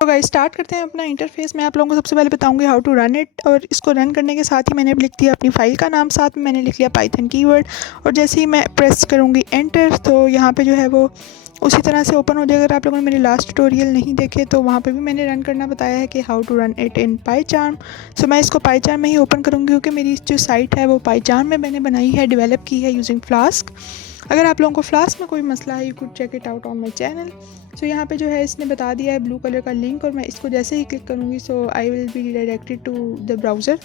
तो guys start करते हैं अपना इंटरफेस। मैं आप लोगों को सबसे पहले बताऊंगी हाउ टू रन इट, और इसको रन करने के साथ ही मैंने लिख दिया अपनी फाइल का नाम, साथ में मैंने लिख लिया पाइथन कीवर्ड, और जैसे ही मैं प्रेस करूंगी एंटर तो यहाँ पे जो है वो उसी तरह से ओपन हो जाएगा। अगर आप लोगों ने मेरे लास्ट ट्यूटोरियल नहीं देखे तो वहाँ पे भी मैंने रन करना बताया है कि how to run it in PyCharm. So मैं इसको पाईचार्म में ही ओपन करूँगी क्योंकि मेरी जो साइट है वो पाईचार्म में मैंने बनाई है, डेवलप की है यूजिंग फ्लास्क। अगर आप लोगों को फ्लास्क में कोई मसला है, you could check it out on my channel. So यहाँ पे जो है इसने बता दिया है ब्लू कलर का लिंक, और मैं इसको जैसे ही क्लिक करूँगी so I will be directed to the browser.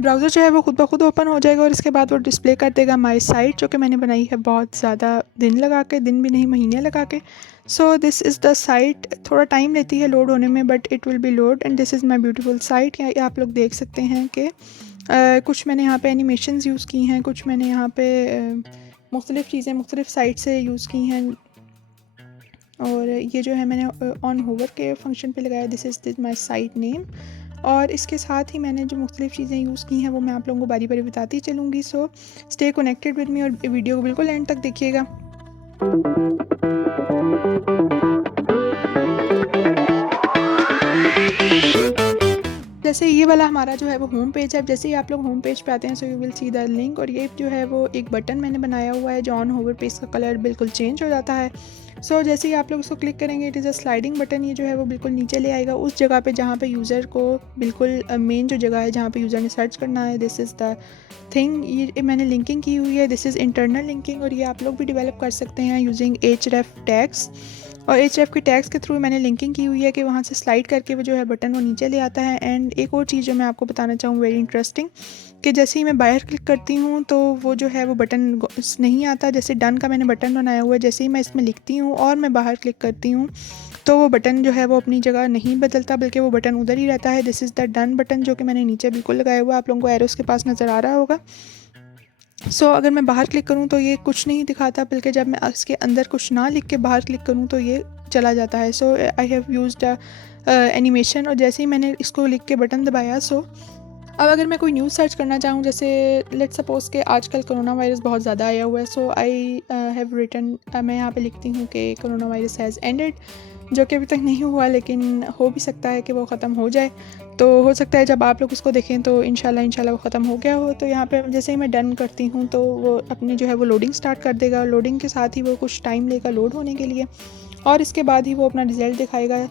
Browser जो है वो खुद ब खुद ओपन हो जाएगा और इसके बाद वो डिस्प्ले कर देगा माई साइट, जो कि मैंने बनाई है बहुत ज़्यादा दिन लगा के, दिन भी नहीं महीने लगा के। सो दिस इज़ द साइट। थोड़ा टाइम लेती है लोड होने में but it will be load, and this is my beautiful sight. यहाँ आप लोग देख सकते हैं कि कुछ मैंने यहाँ पे एनिमेशंस यूज़ की हैं, कुछ मैंने यहाँ पे मुख्तलिफ़ चीज़ें मुख्तलिफ़ साइट से यूज़ की हैं, और ये जो है मैंने ऑन होवर के फंक्शन पे लगाया। This is my site name, और इसके साथ ही मैंने जो मुख्तलिफ़ चीज़ें यूज़ की हैं वो मैं आप लोगों को बारी बारी बताती चलूँगी। So stay connected with me और वीडियो को बिल्कुल एंड तक देखिएगा। जैसे ये वाला हमारा जो है वो होम पेज है। जैसे ही आप लोग होम पेज पे आते हैं सो you will see the link, और ये जो है वो एक बटन मैंने बनाया हुआ है जो ऑन होवर पे इसका कलर बिल्कुल चेंज हो जाता है। सो जैसे ही आप लोग उसको क्लिक करेंगे it is a sliding button. ये जो है वो बिल्कुल नीचे ले आएगा उस जगह पे जहाँ पे यूज़र को बिल्कुल मेन जो जगह है जहाँ पे यूज़र ने सर्च करना है। दिस इज़ द थिंग, ये मैंने लिंकिंग की हुई है। दिस इज़ इंटरनल लिंकिंग, और ये आप लोग भी डेवलप कर सकते हैं यूजिंग href टैग्स, और href के टैग्स के थ्रू मैंने लिंकिंग की हुई है कि वहाँ से स्लाइड करके वो जो है बटन वो नीचे ले आता है। एंड एक और चीज़ जो मैं आपको बताना चाहूँ वेरी इंटरेस्टिंग, कि जैसे ही मैं बाहर क्लिक करती हूँ तो वो जो है वो बटन नहीं आता। जैसे डन का मैंने बटन बनाया हुआ है, जैसे ही मैं इसमें लिखती हूँ और मैं बाहर क्लिक करती हूँ तो वो बटन जो है वो अपनी जगह नहीं बदलता, बल्कि वो बटन उधर ही रहता है। This is the done button जो कि मैंने नीचे बिल्कुल लगाया हुआ है, आप लोगों को एरोस के पास नज़र आ रहा होगा। सो अगर मैं बाहर क्लिक करूँ तो ये कुछ नहीं दिखाता, बल्कि जब मैं इसके अंदर कुछ ना लिख के बाहर क्लिक करूँ तो ये चला जाता है। So I have used animation, और जैसे ही मैंने इसको लिख के बटन दबाया सो अब अगर मैं कोई न्यूज़ सर्च करना चाहूँ, जैसे लेट्स सपोज़ कि आजकल कोरोना वायरस बहुत ज़्यादा आया हुआ है, सो आई हैव रिटन, मैं यहाँ पे लिखती हूँ कि कोरोना वायरस हैज़ एंडेड, जो कि अभी तक नहीं हुआ लेकिन हो भी सकता है कि वो ख़त्म हो जाए। तो हो सकता है जब आप लोग इसको देखें तो इंशाल्लाह वो ख़त्म हो गया हो। तो यहाँ पे जैसे ही मैं डन करती हूँ तो वो अपनी जो है वो लोडिंग स्टार्ट कर देगा, और लोडिंग के साथ ही वो कुछ टाइम लेगा लोड होने के लिए, और इसके बाद ही वो अपना रिज़ल्ट दिखाएगा।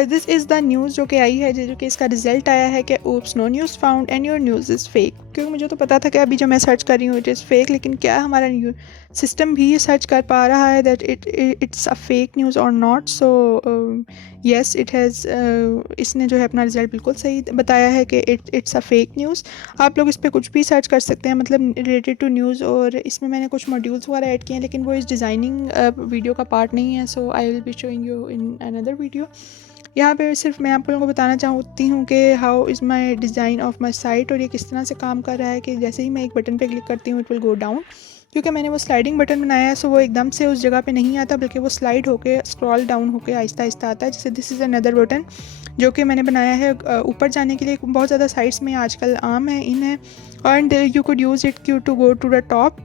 दिस इज़ द न्यूज़ जो कि आई है, जो कि इसका रिजल्ट आया है कि oops no news found and your news is fake. क्योंकि मुझे तो पता था कि अभी जो मैं सर्च कर रही हूँ इट इज़ फेक, लेकिन क्या हमारा सिस्टम भी ये सर्च कर पा रहा है that it's a fake news और not. So yes it has, इसने जो है अपना रिजल्ट बिल्कुल सही बताया है कि इट्स अ फेक न्यूज़। आप लोग इस पर कुछ भी सर्च कर सकते हैं, मतलब रिलेटेड टू न्यूज़, और इसमें मैंने कुछ मॉड्यूल्स वगैरह ऐड किए हैं लेकिन वो इस डिज़ाइनिंग वीडियो का पार्ट नहीं है। So I will be showing you in another video. यहाँ पे सिर्फ मैं आप लोगों को बताना चाहती हूँ कि how is my design of my site, और ये किस तरह से काम कर रहा है कि जैसे ही मैं एक बटन पे क्लिक करती हूँ इट विल गो डाउन। क्योंकि मैंने वो स्लाइडिंग बटन बनाया है सो वो एकदम से उस जगह पे नहीं आता, बल्कि वो स्लाइड होके स्क्रॉल डाउन होके आहिस्ता आहिस्ता आता है। जैसे दिस इज़ अनदर बटन जो कि मैंने बनाया है ऊपर जाने के लिए। बहुत ज़्यादा साइट्स में आजकल आम है, इन है, and you could use it to go to the top.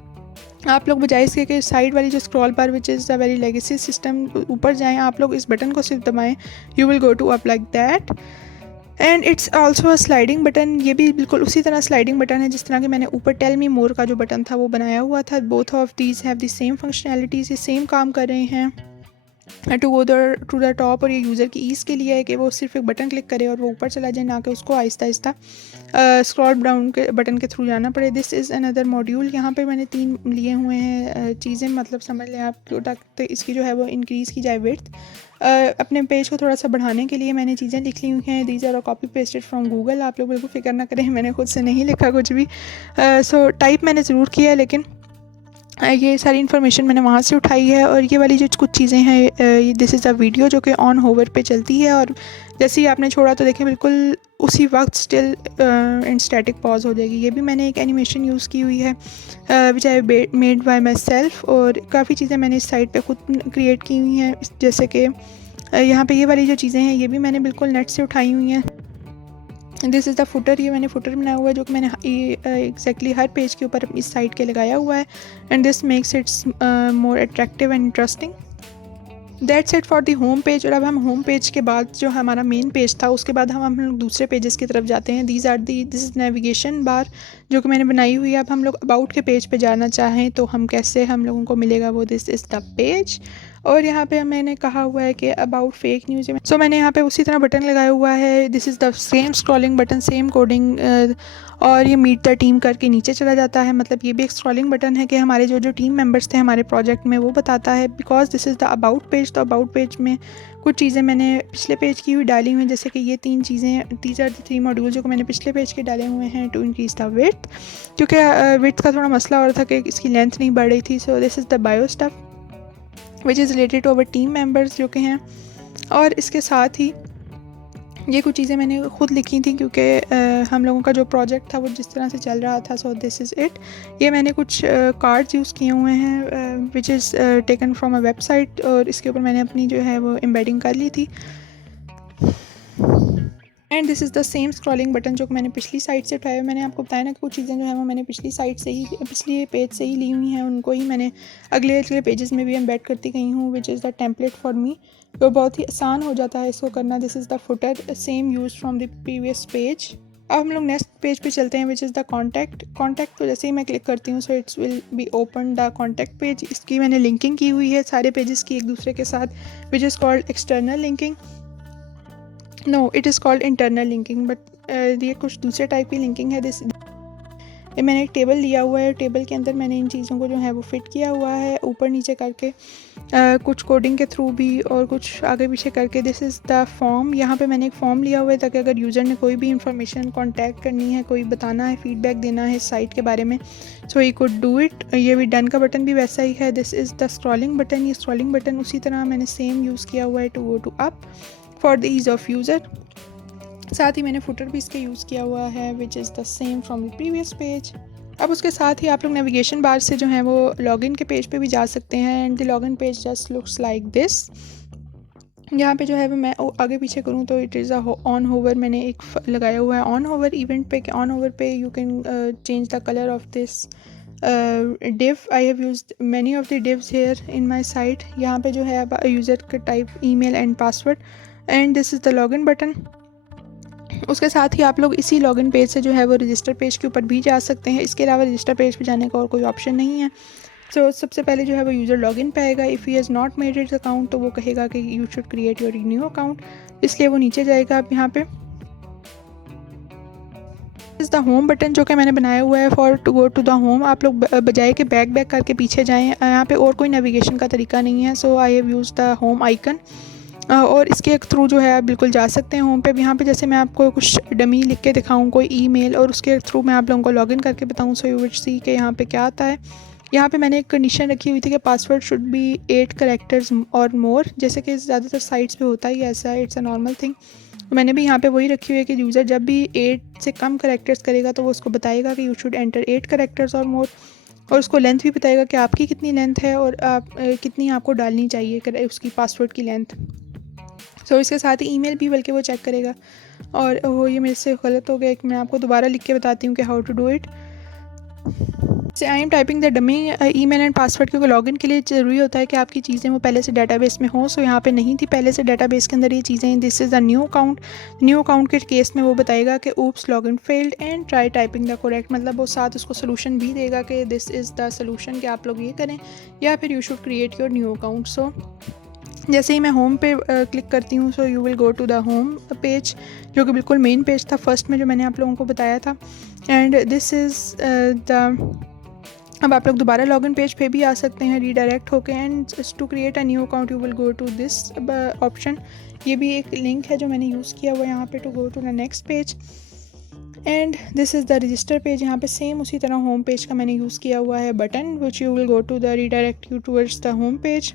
आप लोग बजाय इसके कि साइड वाली जो scroll bar which is the very legacy system ऊपर जाएं, आप लोग इस बटन को सिर्फ दबाएं, you will go to up like that. And it's also a sliding button, ये भी बिल्कुल उसी तरह स्लाइडिंग बटन है जिस तरह कि मैंने ऊपर टेल मी मोर का जो बटन था वो बनाया हुआ था। Both of these have the same functionalities, ये सेम काम कर रहे हैं to go to the top. और ये यूज़र की ईज़ के लिए है कि वो सिर्फ एक बटन क्लिक करे और वो ऊपर चला जाए, ना कि उसको आहिस्ता आहिस्ता स्क्रॉल डाउन के बटन के थ्रू जाना पड़े। This is another module. यहाँ पे मैंने 3 लिए हुए हैं चीज़ें, मतलब समझ लें आप, ताकि इसकी जो है वो इंक्रीज़ की जाए विड्थ। अपने पेज को थोड़ा सा बढ़ाने के लिए मैंने चीज़ें लिख ली हुई हैं। These are copy pasted from Google, आप लोग बिल्कुल फिक्र ना करें, मैंने खुद से नहीं लिखा कुछ भी। सो टाइप मैंने ज़रूर किया है, लेकिन ये सारी इन्फॉर्मेशन मैंने वहाँ से उठाई है। और ये वाली जो कुछ चीज़ें हैं, दिस इज़ अ वीडियो जो कि ऑन होवर पे चलती है, और जैसे ही आपने छोड़ा तो देखें बिल्कुल उसी वक्त स्टिल एंड स्टैटिक पॉज हो जाएगी। ये भी मैंने एक एनिमेशन यूज़ की हुई है which I made by myself, और काफ़ी चीज़ें मैंने इस साइट पे खुद क्रिएट की हुई हैं। जैसे कि यहाँ पे ये वाली जो चीज़ें हैं ये भी मैंने बिल्कुल नेट से उठाई हुई हैं। दिस इज़ द फुटर, ये मैंने फुटर बनाया हुआ है जो कि मैंने एग्जैक्टली हर पेज के ऊपर इस साइट के लगाया हुआ है, and this makes it's more attractive and interesting. That's it for the home page. और अब हम होम पेज के बाद जो हमारा मेन पेज था उसके बाद हम लोग दूसरे पेजेस की तरफ जाते हैं। दिस इज़ नेविगेशन बार जो कि मैंने बनाई हुई है। अब हम लोग अबाउट के पेज पे जाना चाहें तो हम कैसे हम लोगों को मिलेगा वो, दिस इज़ द पेज। और यहाँ पे मैंने कहा हुआ है कि अबाउट फेक न्यूज़। सो मैंने यहाँ पे उसी तरह बटन लगाया हुआ है, this is the same scrolling button, same coding, और ये मीट द टीम करके नीचे चला जाता है। मतलब ये भी एक स्क्रॉलिंग बटन है कि हमारे जो जो टीम मेंबर्स थे हमारे प्रोजेक्ट में वो बताता है। Because this is the about page, तो अबाउट पेज में कुछ चीज़ें मैंने पिछले पेज की हुई डाली हुई हैं, जैसे कि ये 3 चीज़ें, दीज आर द 3 मॉड्यूल जो कि मैंने पिछले पेज के डाले हुए हैं टू इंक्रीज़ द विड्थ, क्योंकि विड्थ का थोड़ा मसला हो रहा था कि इसकी लेंथ नहीं बढ़ रही थी। So this is the bio stuff which is related to our team members जो कि हैं। और इसके साथ ही ये कुछ चीज़ें मैंने खुद लिखी थी क्योंकि हम लोगों का जो प्रोजेक्ट था वो जिस तरह से चल रहा था। सो दिस इज़ इट। ये मैंने कुछ कार्ड्स यूज़ किए हुए हैं which is taken from a website, और इसके ऊपर मैंने अपनी जो है वो एम्बेडिंग कर ली थी। And this is the same scrolling button जो कि मैंने पिछली साइट से उठाया। मैंने आपको बताया ना कि कुछ चीज़ें जो है वो मैंने पिछली साइट से ही, पिछले पेज से ही ली हुई हैं, उनको ही मैंने अगले पेजेस में भी एम्बेड करती गई हूँ, विच is the template for me. तो बहुत ही आसान हो जाता है इसको करना। This is the footer, same use from the previous page. अब हम लोग नेक्स्ट पेज पे चलते हैं विच इज़ द कॉन्टैक्ट। तो जैसे ही मैं क्लिक करती हूँ so it's will be open the contact page. इसकी मैंने लिंकिंग की हुई है सारे पेजेस की एक दूसरे के साथ, which is called external linking. No, it is called internal linking, but ये कुछ दूसरे टाइप की लिंकिंग है। ये मैंने एक टेबल लिया हुआ है, टेबल के अंदर मैंने इन चीज़ों को जो है वो फिट किया हुआ है ऊपर नीचे करके, कुछ कोडिंग के थ्रू भी और कुछ आगे पीछे करके। This is the form. यहाँ पे मैंने एक फॉर्म लिया हुआ है ताकि अगर यूज़र ने कोई भी इंफॉर्मेशन कॉन्टैक्ट करनी है, कोई बताना है, फीडबैक देना है साइट के बारे में, so he could do it. ये भी डन का बटन भी वैसा ही है। This is the scrolling button. ये स्क्रॉलिंग बटन उसी तरह मैंने सेम यूज़ किया हुआ है to go to up for the ease of user. साथ ही मैंने फुटर भी इसका यूज़ किया हुआ है विच is the same from the previous page. अब उसके साथ ही आप लोग नेविगेशन बार से जो है वो लॉगिन के पेज पे भी जा सकते हैं। And the login page just looks like this. यहाँ पे जो है वो मैं आगे पीछे करूँ तो it is a on hover. मैंने एक लगाया हुआ है ऑन होवर इवेंट पे, ऑन होवर पे you can change the colour of this div. I have used many of the divs here in my site. यहाँ पे जो है यूज़र का type, email and password, and this is the login button. उसके साथ ही आप लोग इसी लॉगिन पेज से जो है वो रजिस्टर पेज के ऊपर भी जा सकते हैं। इसके अलावा रजिस्टर पेज पे जाने का और कोई ऑप्शन नहीं है। तो सबसे पहले जो है वो यूज़र लॉगिन पे आएगा। If he has not made it's account तो वो कहेगा कि you should create your new account, इसलिए वो नीचे जाएगा। अब यहाँ पे इज़ द होम बटन जो कि मैंने बनाया हुआ है for to go to the home. आप लोग बजाय के बैक करके पीछे जाएँ, यहाँ पे और कोई नेविगेशन का तरीका नहीं है। So I have use the home icon, और इसके थ्रू जो है आप बिल्कुल जा सकते हैं होम पे। यहाँ पे जैसे मैं आपको कुछ डमी लिख के दिखाऊँ, कोई ईमेल, और उसके थ्रू मैं आप लोगों को लॉगिन करके बताऊँ, सो यू विल सी के यहाँ पे क्या आता है। यहाँ पे मैंने एक कंडीशन रखी हुई थी कि पासवर्ड शुड बी 8 कैरेक्टर्स और मोर, जैसे कि ज़्यादातर साइट्स पे होता ही ऐसा है, इट्स अ नॉर्मल थिंग। मैंने भी यहाँ पे वही रखी हुई है कि यूज़र जब भी 8 से कम कैरेक्टर्स करेगा तो वो उसको बताएगा कि यू शुड एंटर 8 कैरेक्टर्स और मोर, और उसको लेंथ भी बताएगा कि आपकी कितनी लेंथ है और आप कितनी आपको डालनी चाहिए उसकी पासवर्ड की लेंथ। सो इसके साथ ही ईमेल भी बल्कि वो चेक करेगा। और वो ये मेरे से गलत हो गया, मैं आपको दोबारा लिख के बताती हूँ कि how to do it. So I am typing the dummy email and password, क्योंकि लॉगिन के लिए ज़रूरी होता है कि आपकी चीज़ें वो पहले से डेटाबेस में हों। सो यहाँ पे नहीं थी पहले से डेटाबेस के अंदर ये चीज़ें। This is the new account. New account के केस में वो बताएगा कि oops login failed and try typing the correct, मतलब वो साथ उसको सोल्यूशन भी देगा कि दिस इज़ द सोल्यूशन कि आप लोग ये करें या फिर you should create your new account. So जैसे ही मैं होम पे क्लिक करती हूँ so you will go to the home page, जो कि बिल्कुल मेन पेज था फर्स्ट में जो मैंने आप लोगों को बताया था। एंड दिस इज़ द, अब आप लोग दोबारा लॉगिन पेज पे भी आ सकते हैं रीडायरेक्ट होके। And to create a new account you will go to this option. ये भी एक लिंक है जो मैंने यूज़ किया हुआ यहाँ पे to go to the next page. And this is the register page. यहाँ पे सेम उसी तरह होम पेज का मैंने यूज़ किया हुआ है button, which you will go to the redirect you towards the home page.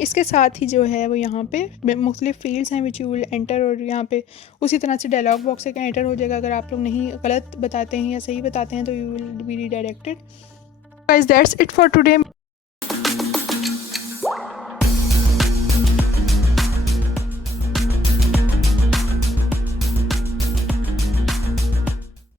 इसके साथ ही जो है वो यहाँ पे मुख्तलिफ फील्ड्स हैं विच यू विल एंटर, और यहाँ पे उसी तरह से डायलॉग बॉक्स से एंटर हो जाएगा। अगर आप लोग नहीं गलत बताते हैं या सही बताते हैं तो you will be redirected. Guys that's it for today.